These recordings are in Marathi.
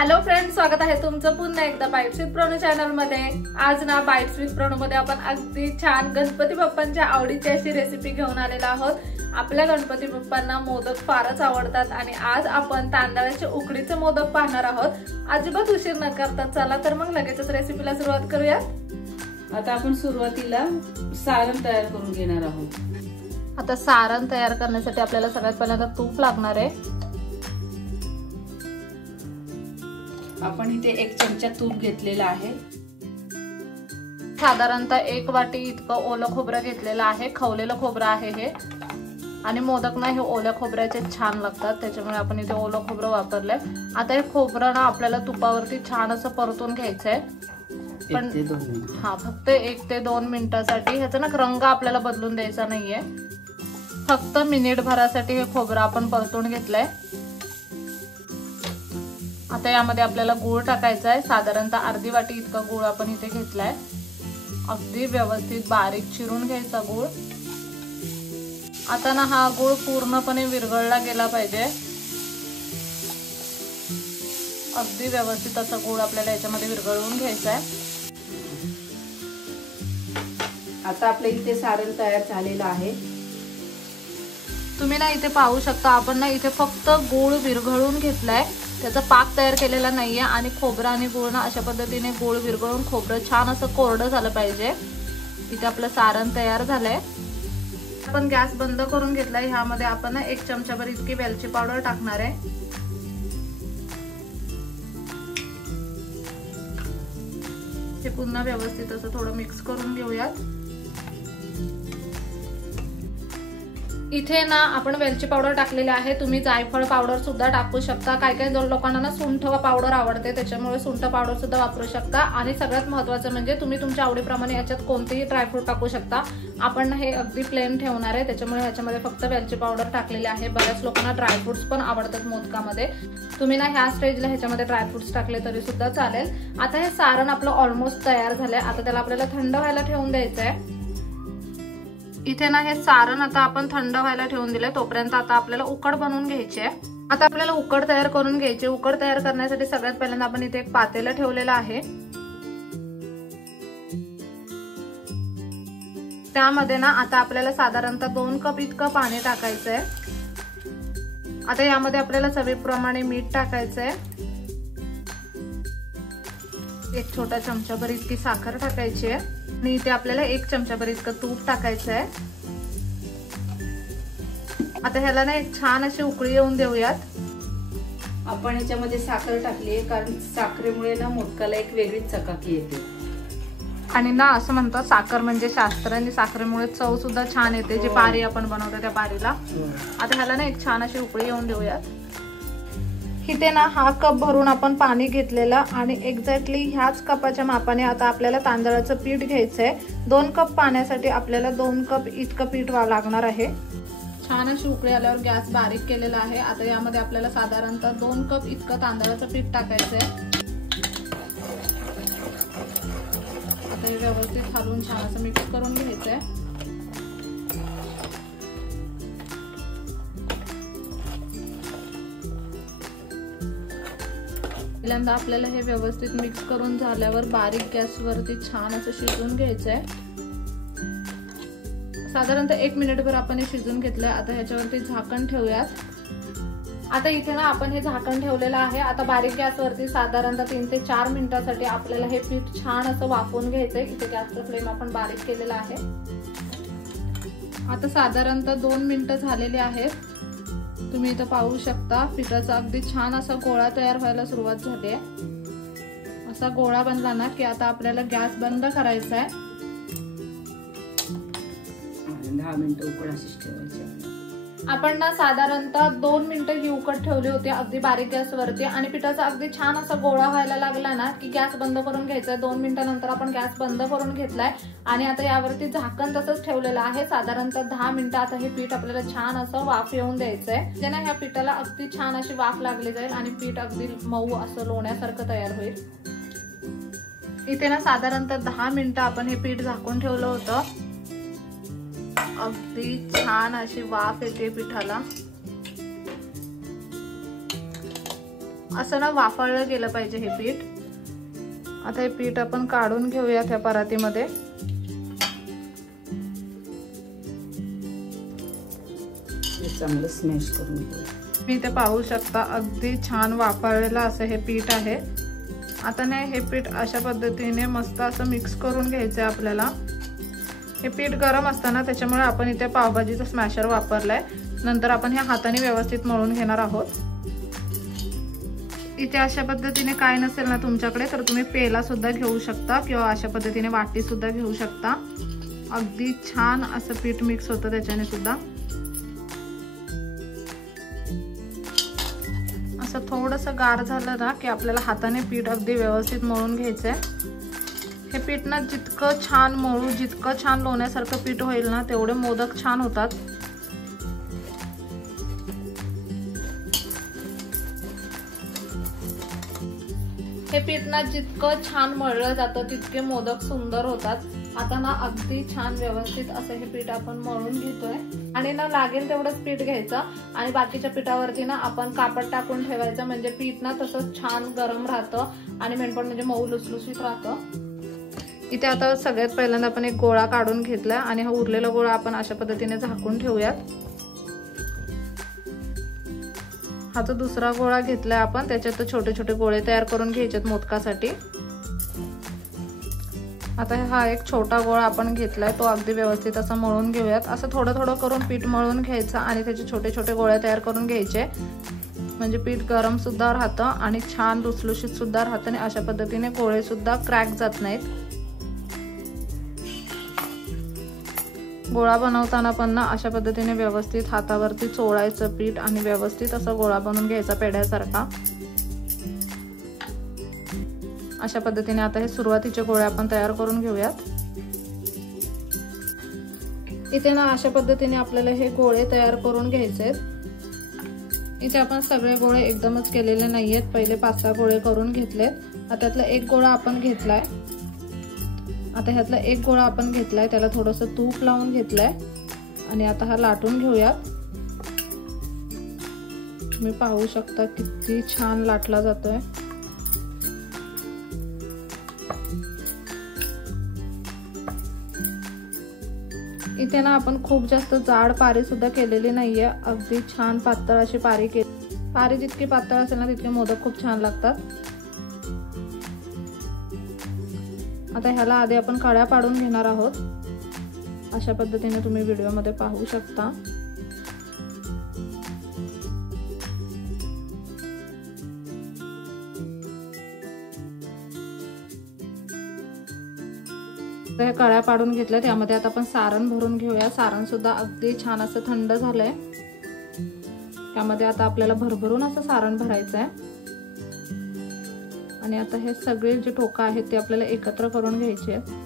हॅलो फ्रेंड्स, स्वागत आहे तुमचं पुन्हा एकदा बाईट्स विथ प्रणू चॅनल मध्ये। आज ना बाईट्स विथ प्रणू मध्ये आपण अगदी छान गणपती बाप्पांच्या आवडीची अशी रेसिपी घेऊन आलेलो आहोत। आपल्या गणपती बाप्पांना मोदक फारच आवडतात आणि आज आपण तांदळाचे उकडीचे मोदक पाहणार आहोत। अजिबात उशीर न करता चला तर मग लगेचच रेसिपीला सुरुवात करूया। आता आपण सुरुवातीला सारण तयार करून घेणार आहोत। आता सारण तयार करण्यासाठी आपल्याला सगळ्यात पहिल्यांदा तूप लागणार आहे। आपण इथे 1 चमचा तूप घेतलेला आहे। साधारणतः 1 वाटी इतकं ओलं खोबरं घेतलेलं आहे। खवलेलं खोबरं आहे हे, आणि मोदक ना हे ओल्या खोबऱ्याचे छान लागतात, त्याच्यामुळे आपण इथे ओलं खोबरं वापरलंय। आता हे खोबरं ना आपल्याला तुपावरती छान असं परतून घ्यायचंय, पण फक्त 1 ते 2 मिनिटांसाठी। ह्याचा ना रंग आपल्याला बदलून द्यायचा नाहीये, फक्त मिनिट भरासाठी हे खोबरं आपण परतून घेतलंय। आता यामध्ये आपल्याला गूळ टाकायचा आहे। साधारणतः अर्धी वाटी इतका गूळ आपण इथे घेतलाय। अगदी व्यवस्थित बारीक चिरून घ्यायचा गूळ। आता ना हा गूळ पूर्णपणे विरघळला गेला पाहिजे। अगदी व्यवस्थित असा गूळ आपल्याला याच्यामध्ये विरघळवून घ्यायचा आहे। आता आपल्या इथे सारण तयार झालेलं आहे। तुम्ही ना इथे पाहू शकता, आपण ना इथे फक्त गूळ विरघळून घेतलाय, त्याचा पाक तयार केलेला नाहीये। आणि खोबरं आणि गूळ ना अशा पद्धतीने गूळ विरघळून खोबरं छान असं कोरडं झालं पाहिजे। इथे आपलं सारण तयार झालंय। आपण गॅस बंद करून घेतलाय। ह्यामध्ये आपण ना 1 चमचाभर इतकी वेलची पावडर टाकणार आहे। हे पुन्हा व्यवस्थित असं थोडं मिक्स करून घेऊयात। इथे ना आपण वेलची पावडर टाकलेली आहे, तुम्ही जायफळ पावडर सुद्धा टाकू शकता। काही काही लोकांना ना सुंठ पावडर आवडते, त्याच्यामुळे सुंठ पावडर सुद्धा वापरू शकता। आणि सगळ्यात महत्त्वाचं म्हणजे तुम्ही तुमच्या आवडीप्रमाणे याच्यात कोणतेही ड्रायफ्रूट टाकू शकता। आपण ना हे अगदी प्लेन ठेवणार आहे, त्याच्यामुळे ह्याच्यामध्ये फक्त वेलची पावडर टाकलेली आहे। बऱ्याच लोकांना ड्रायफ्रुट्स पण आवडतात मोदकामध्ये, तुम्ही ना ह्या स्टेजला ह्याच्यामध्ये ड्रायफ्रुट्स टाकले तरी सुद्धा चालेल। आता हे सारण आपलं ऑलमोस्ट तयार झालंय। आता त्याला आपल्याला थंड व्हायला ठेवून द्यायचं आहे। इथे ना हे सारण आता आपण थंड व्हायला ठेवून दिले, तोपर्यंत आता आपल्याला उकड बनवून घ्यायची आहे। आता आपल्याला उकड तयार करून घ्यायची। उकड तयार करण्यासाठी सगळ्यात पहिल्यांदा आपण इथे एक पातेलं ठेवलेलं आहे। त्यामध्ये ना आता आपल्याला साधारणतः 2 कप इतकं पाणी टाकायचंय। आता यामध्ये आपल्याला चवीप्रमाणे मीठ टाकायचंय। 1 छोटा चमचाभर इतकी साखर टाकायची आहे, आणि इथे आपल्याला 1 चमचाभर इतकं तूप टाकायचं आहे। आता ह्याला ना एक छान अशी उकळी येऊन देऊयात। आपण ह्याच्यामध्ये साखर टाकली आहे, कारण साखरेमुळे ना मोदकाला एक वेगळीच चकाकी येते। आणि ना असं म्हणतात साखर म्हणजे शास्त्र, आणि साखरेमुळे चव सुद्धा छान येते। जी पारी आपण बनवतो त्या पारीला। आता ह्याला ना एक छान अशी उकळी येऊन देऊयात। इथे ना हा कप भरून आपण पाणी घेतलेलं, आणि एक्झॅक्टली ह्याच कपाच्या मापाने आता आपल्याला तांदळाचं पीठ घ्यायचंय। 2 कप पाण्यासाठी आपल्याला 2 कप इतकं पीठ लागणार आहे। छान अशी उकळी आल्यावर गॅस बारीक केलेला आहे। आता यामध्ये आपल्याला साधारणतः 2 कप इतकं तांदळाचं पीठ टाकायचंय। आता हे व्यवस्थित हलवून छान असं मिक्स करून घ्यायचंय। पहिल्यांदा आपल्याला हे व्यवस्थित मिक्स करून झाल्यावर बारीक गॅसवरती छान असं शिजवून घ्यायचंय। साधारणतः 1 मिनिटभर आपण हे शिजवून घेतलंय। आता ह्याच्यावरती झाकण ठेवूयात। आता इथे ना आपण हे झाकण ठेवलेलं आहे। आता बारीक गॅसवरती साधारणतः 3 ते 4 मिनिटांसाठी आपल्याला हे पीठ छान असं वाफवून घ्यायचंय। इथे गॅसचा फ्लेम आपण बारीक केलेला आहे। आता साधारणतः 2 मिनिटं झालेली आहेत। तुम्ही इथं पाहू शकता पिठाचा अगदी छान असा गोळा तयार व्हायला सुरुवात झाली आहे। असा गोळा बनला ना की आता आपल्याला गॅस बंद करायचा आहे। 10 मिनिटं उकड अशीच ठेवायची। आपण ना साधारणतः 2 मिनिटं ही उकड ठेवली होती अगदी बारीक गॅसवरती, आणि पिठाचा अगदी छान असा गोळा व्हायला लागला ना की गॅस बंद करून घ्यायचा। 2 मिनिटांनंतर आपण गॅस बंद करून घेतलाय, आणि आता यावरती झाकण तसंच ठेवलेलं आहे। साधारणतः 10 मिनिटं आता हे पीठ आपल्याला छान असं वाफ येऊन द्यायचंय, ज्याने ह्या पिठाला अगदी छान अशी वाफ लागली जाईल आणि पीठ अगदी मऊ असं लोण्यासारखं तयार होईल। इथे ना साधारणतः 10 मिनिटं आपण हे पीठ झाकून ठेवलं होतं। अगदी छान अशी वाफ येते पिठाला। असं ना वाफाळलं गेलं पाहिजे हे पीठ। आता हे पीठ आपण काढून घेऊया त्या परातीमध्ये। चांगलं स्मॅश करून घेऊ। मी इथे पाहू शकता अगदी छान वाफाळलेलं असं हे पीठ आहे। आता ना हे पीठ अशा पद्धतीने मस्त असं मिक्स करून घ्यायचं आहे आपल्याला। हे पीठ गरम असताना त्याच्यामुळे आपण इथे पावभाजीचा स्मॅशर वापरलाय। नंतर आपण हे हाताने व्यवस्थित मळून घेणार आहोत। इथे अशा पद्धतीने काय नसेल ना तुमच्याकडे तर तुम्ही पेला सुद्धा घेऊ शकता किंवा अशा पद्धतीने वाटी सुद्धा घेऊ शकता। अगदी छान असं पीठ मिक्स होतं त्याच्याने सुद्धा। असं थोडंसं गार झालं ना की आपल्याला हाताने पीठ अगदी व्यवस्थित मळून घ्यायचंय। हे पीठ ना जितकं छान मळू, जितकं छान लोण्यासारखं पीठ होईल ना तेवढे मोदक छान होतात। हे पीठ ना जितकं छान मळलं जातं तितके मोदक सुंदर होतात। आता ना अगदी छान व्यवस्थित असं हे पीठ आपण मळून घेतोय आणि ना लागेल तेवढंच पीठ घ्यायचं आणि बाकीच्या पिठावरती ना आपण कापड टाकून ठेवायचं, म्हणजे पीठ ना तसंच छान गरम राहतं आणि मेनपण म्हणजे मऊ लुसलुसीत राहतं। इथे आता सगळ्यात पहिल्यांदा आपण एक गोळा काढून घेतला आणि हा उरलेला गोळा आपण अशा पद्धतीने झाकून ठेवूयात। हा जो दुसरा गोळा घेतलाय आपण त्याच्यात छोटे छोटे गोळे तयार करून घ्यायचेत मोदकासाठी। आता हा एक छोटा गोळा आपण घेतलाय तो अगदी व्यवस्थित असा मळून घेऊयात। असं थोडं थोडं करून पीठ मळून घ्यायचं आणि त्याचे छोटे छोटे गोळे तयार करून घ्यायचे, म्हणजे पीठ गरम सुद्धा राहतं आणि छान लुसलुशीत सुद्धा राहतं आणि अशा पद्धतीने गोळे सुद्धा क्रॅक जात नाहीत। गोळा बनवताना पण ना अशा पद्धतीने व्यवस्थित हातावरती चोळायचं पीठ आणि व्यवस्थित असं गोळा बनवून घ्यायचा पेढ्यासारखा। अशा पद्धतीने आता हे सुरुवातीचे गोळे आपण तयार करून घेऊयात। इथे ना अशा पद्धतीने आपल्याला हे गोळे तयार करून घ्यायचे। इथे आपण सगळे गोळे एकदमच केलेले नाहीयेत, पहिले 5-6 गोळे करून घेतलेत। त्यातला एक गोळा आपण घेतलाय। आता ह्यातला एक गोळा आपण घेतलाय, त्याला थोडंसं तूप लावून घेतलंय आणि आता हा लाटून घेऊयात। तुम्ही पाहू शकता किती छान लाटला जातोय। इथे ना आपण खूप जास्त जाड पारी सुद्धा केलेली नाहीये, अगदी छान पातळ अशी पारी केली। पारी जितकी पातळ असेल ना तितके मोदक खूप छान लागतात। आता ह्याला आधी आपण कळ्या पाडून घेणार आहोत। अशा पद्धतीने तुम्ही व्हिडिओमध्ये पाहू शकता। हे कळ्या पाडून घेतल्या, त्यामध्ये आता आपण सारण भरून घेऊया। सारण सुद्धा अगदी छान असं थंड झालंय। त्यामध्ये आता आपल्याला भरभरून असं सारण भरायचं आहे आणि आता हे सगळे जे ठोका आहेत ते आपल्याला एकत्र करून घ्यायचे आहेत।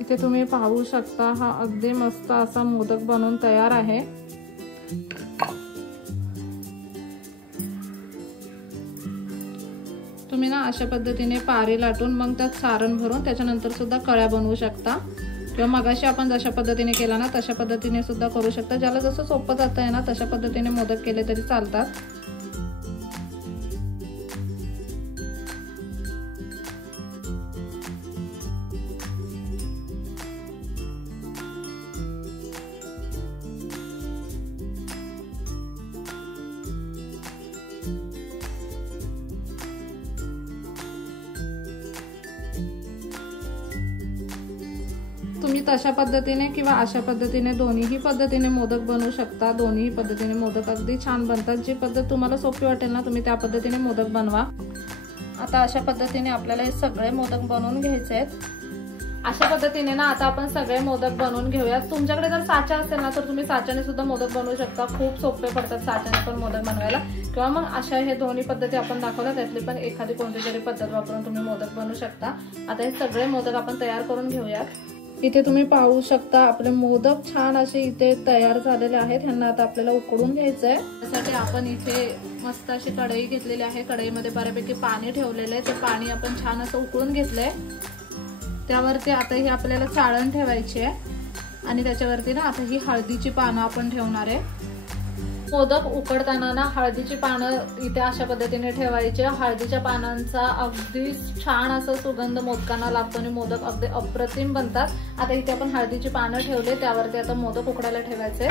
इथे तुम्ही पाहू शकता हा अगदी मस्त असा मोदक बनवून तयार आहे। तुम्ही ना अशा पद्धतीने पारी लाटून मग त्यात सारण भरून त्याच्यानंतर सुद्धा कळ्या बनवू शकता किंवा मगाशी आपण जशा पद्धतीने केला ना तशा पद्धतीने सुद्धा करू शकता। ज्याला जसं सोपं जातंय ना तशा पद्धतीने मोदक केले तरी चालतात। तुम्ही तशा पद्धतीने किंवा अशा पद्धतीने दोन्हीही पद्धतीने मोदक बनवू शकता। दोन्ही पद्धतीने मोदक अगदी छान बनतात। जी पद्धत तुम्हाला सोपी वाटेल ना तुम्ही त्या पद्धतीने मोदक बनवा। आता अशा पद्धतीने आपल्याला हे सगळे मोदक बनवून घ्यायचे आहेत। अशा पद्धतीने ना आता आपण सगळे मोदक बनवून घेऊयात। तुमच्याकडे जर साचा असेल ना तर तुम्ही साच्याने सुद्धा मोदक बनवू शकता। खूप सोपे पडतात साच्याने पण मोदक बनवायला, किंवा मग अशा हे दोन्ही पद्धती आपण दाखवल्या त्यातली पण एखादी कोणती तरी पद्धत वापरून तुम्ही मोदक बनवू शकता। आता हे सगळे मोदक आपण तयार करून घेऊयात। इथे तुम्ही पाहू शकता आपले मोदक छान असे इथे तयार झालेले आहेत। ह्यांना आता आपल्याला उकडून घ्यायचंय। त्यासाठी आपण इथे मस्त अशी कढई घेतलेली आहे। कढईमध्ये बऱ्यापैकी पाणी ठेवलेलं आहे। ते पाणी आपण छान असं उकळून घेतलंय। त्यावरती आता ही आपल्याला चाळण ठेवायची आहे आणि त्याच्यावरती ना आता ही हळदीची पानं आपण ठेवणार आहे। मोदक उकडताना ना हळदीची पानं इथे अशा पद्धतीने ठेवायचे। हळदीच्या पानांचा अगदी छान असा सुगंध मोदकांना लागतो आणि मोदक अगदी अप्रतिम बनतात। आता इथे आपण हळदीची पानं ठेवले, त्यावरती आता मोदक उकडायला ठेवायचे।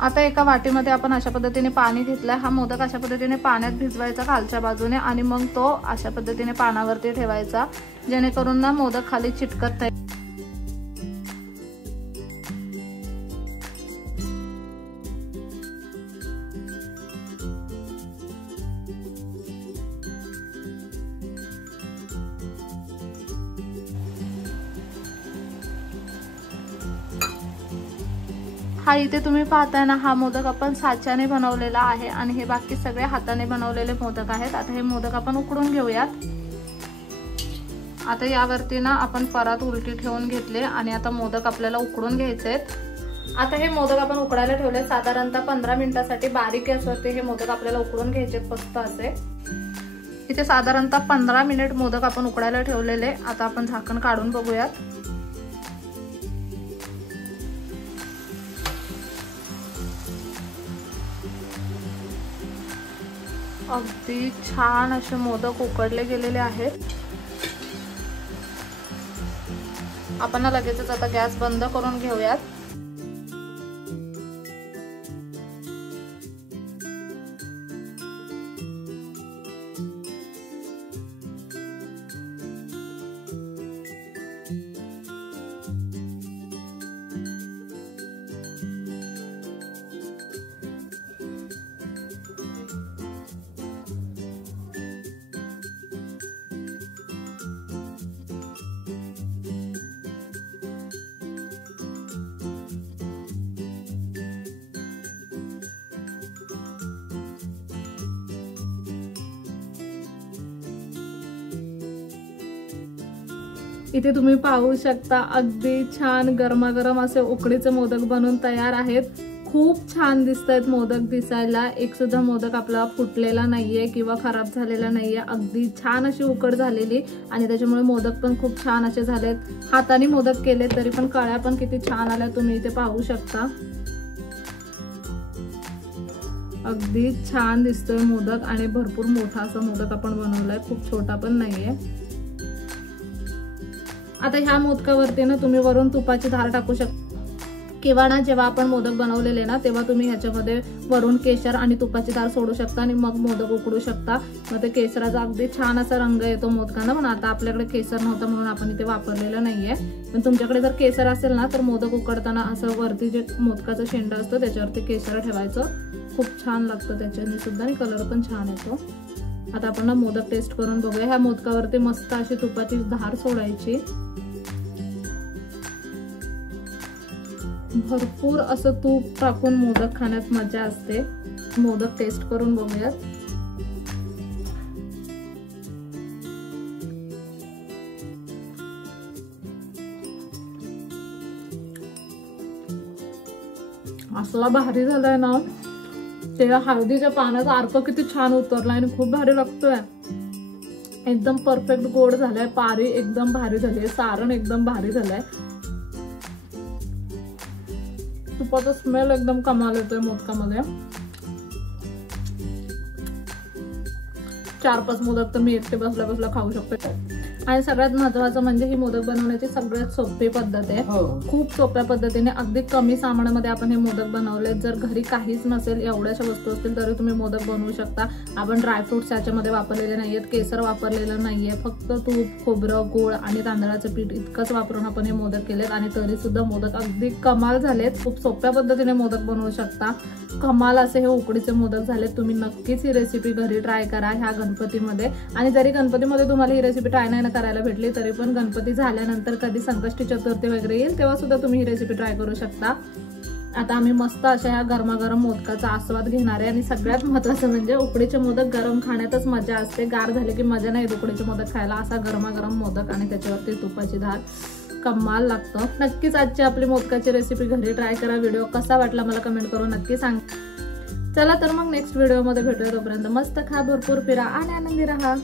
आता एका वाटीमध्ये आपण अशा पद्धतीने पाणी घेतलंय। हा मोदक अशा पद्धतीने पाण्यात भिजवायचा खालच्या बाजूने आणि मग तो अशा पद्धतीने पानावरती ठेवायचा, जेणेकरून ना मोदक खाली चिटकत नाही। हा इथे तुम्ही पाहताय ना, हा मोदक आपण साच्याने बनवलेला आहे आणि हे बाकी सगळे हाताने बनवलेले मोदक आहेत। आता हे मोदक आपण उकडून घेऊयात। आता यावरती ना आपण परत उलटी ठेवून घेतले आणि आता मोदक आपल्याला उकडून घ्यायचे आहेत। आता हे मोदक आपण उकडायला ठेवले साधारणतः 15 मिनिटांसाठी। बारीक गॅसवरती हे मोदक आपल्याला उकडून घ्यायचे फक्त असे। इथे साधारणतः 15 मिनिट मोदक आपण उकडायला ठेवलेले। आता आपण झाकण काढून बघूयात। अगदी छान असे मोदक उकडले गेलेले आहेत। आपण लगेचच आता गॅस बंद करून घेऊयात। इथे तुम्ही पाहू शकता अगदी छान गरमागरम असे उकडीचे मोदक बनून तयार आहेत। खूप छान दिसतायत मोदक दिसायला। एक सुद्धा मोदक आपला फुटलेला नाहीये किंवा खराब झालेला नाहीये। अगदी छान अशी उकड झालेली आणि त्याच्यामुळे मोदक पण खूप छान असे झालेत। हाताने मोदक केले तरी पण कळ्या पण किती छान आल्या, तुम्ही इथे पाहू शकता। अगदी छान दिसतोय मोदक आणि भरपूर मोठा असा मोदक आपण बनवलाय, खूप छोटा पण नाहीये। आता ह्या मोदकावरती ना तुम्ही वरून तुपाची धार टाकू शकता किंवा ना जेव्हा आपण मोदक बनवलेले ना तेव्हा तुम्ही ह्याच्यामध्ये वरून केशर आणि तुपाची धार सोडू शकता आणि मग मोदक उकडू शकता। मग ते केशराचा अगदी छान असा रंग येतो मोदकांना। पण आता आपल्याकडे केसर नव्हतं म्हणून आपण इथे वापरलेलं नाहीये। पण तुमच्याकडे जर केसर असेल ना तर मोदक उकडताना असं वरती जे मोदकाचा शेंडा असतो त्याच्यावरती केशर ठेवायचं, खूप छान लागतं त्याच्याने सुद्धा आणि कलर पण छान येतो। आता आपण ना मोदक टेस्ट करून बघूया। ह्या मोदकावरती मस्त अशी तुपाची धार सोडायची। भरपूर असं तूप टाकून मोदक खाण्यात मजा असते। मोदक टेस्ट करून बघूयात। असला भारी झालाय ना, त्या हळदीच्या पानाचा अर्क किती छान उतरलाय आणि खूप भारी लागतोय। एकदम परफेक्ट गोड झालाय, पारी एकदम भारी झाली, सारण एकदम भारी झालंय। तुपाचा स्मेल एकदम कमाल येतोय मोदकामध्ये। 4-5 मोदक तर मी एकटे बसल्या बसल्या खाऊ शकते। आणि सगळ्यात महत्त्वाचं म्हणजे ही मोदक बनवण्याची सगळ्यात सोपी पद्धत आहे। खूप सोप्या पद्धतीने अगदी कमी सामानामध्ये आपण हे मोदक बनवले। जर घरी काहीच नसेल, एवढ्याशा वस्तू असतील तरी तुम्ही मोदक बनवू शकता। आपण ड्रायफ्रुट्स याच्यामध्ये वापरलेले नाहीयेत, केसर वापरलेलं नाहीये, फक्त तूप, खोबरं, गूळ आणि तांदळाचं पीठ इतकंच वापरून आपण हे मोदक केलेत आणि तरी सुद्धा मोदक अगदी कमाल झालेत। खूप सोप्या पद्धतीने मोदक बनवू शकता। कमाल असे हे उकडीचे मोदक झालेत। तुम्ही नक्कीच ही रेसिपी घरी ट्राय करा ह्या गणपतीमध्ये। आणि जरी गणपतीमध्ये तुम्हाला ही रेसिपी ट्राय नाही करायला भेटली तरी पण गणपती झाल्यानंतर कधी संकष्टी चतुर्थी वगैरे येईल तेव्हा सुद्धा तुम्ही ही रेसिपी ट्राय करू शकता। आता आम्ही मस्त अशा ह्या गरमागरम मोदकाचा आस्वाद घेणार आहे आणि सगळ्यात महत्त्वाचं म्हणजे उकडीचे मोदक गरम खाण्यातच मजा असते। गार झाले की मजा नाही उकडीचे मोदक खायला। असा गरमागरम मोदक आणि त्याच्यावरती तुपाची धार कमाल लागतं. नक्कीच आजची आपली मोदकाची रेसिपी घरी ट्राय करा. व्हिडिओ कसा वाटला मला कमेंट करून नक्की सांग. चला तर मग नेक्स्ट व्हिडिओ मध्ये भेटूया. तोपर्यंत मस्त खा, भरपूर फिरा आणि आनंदी राहा.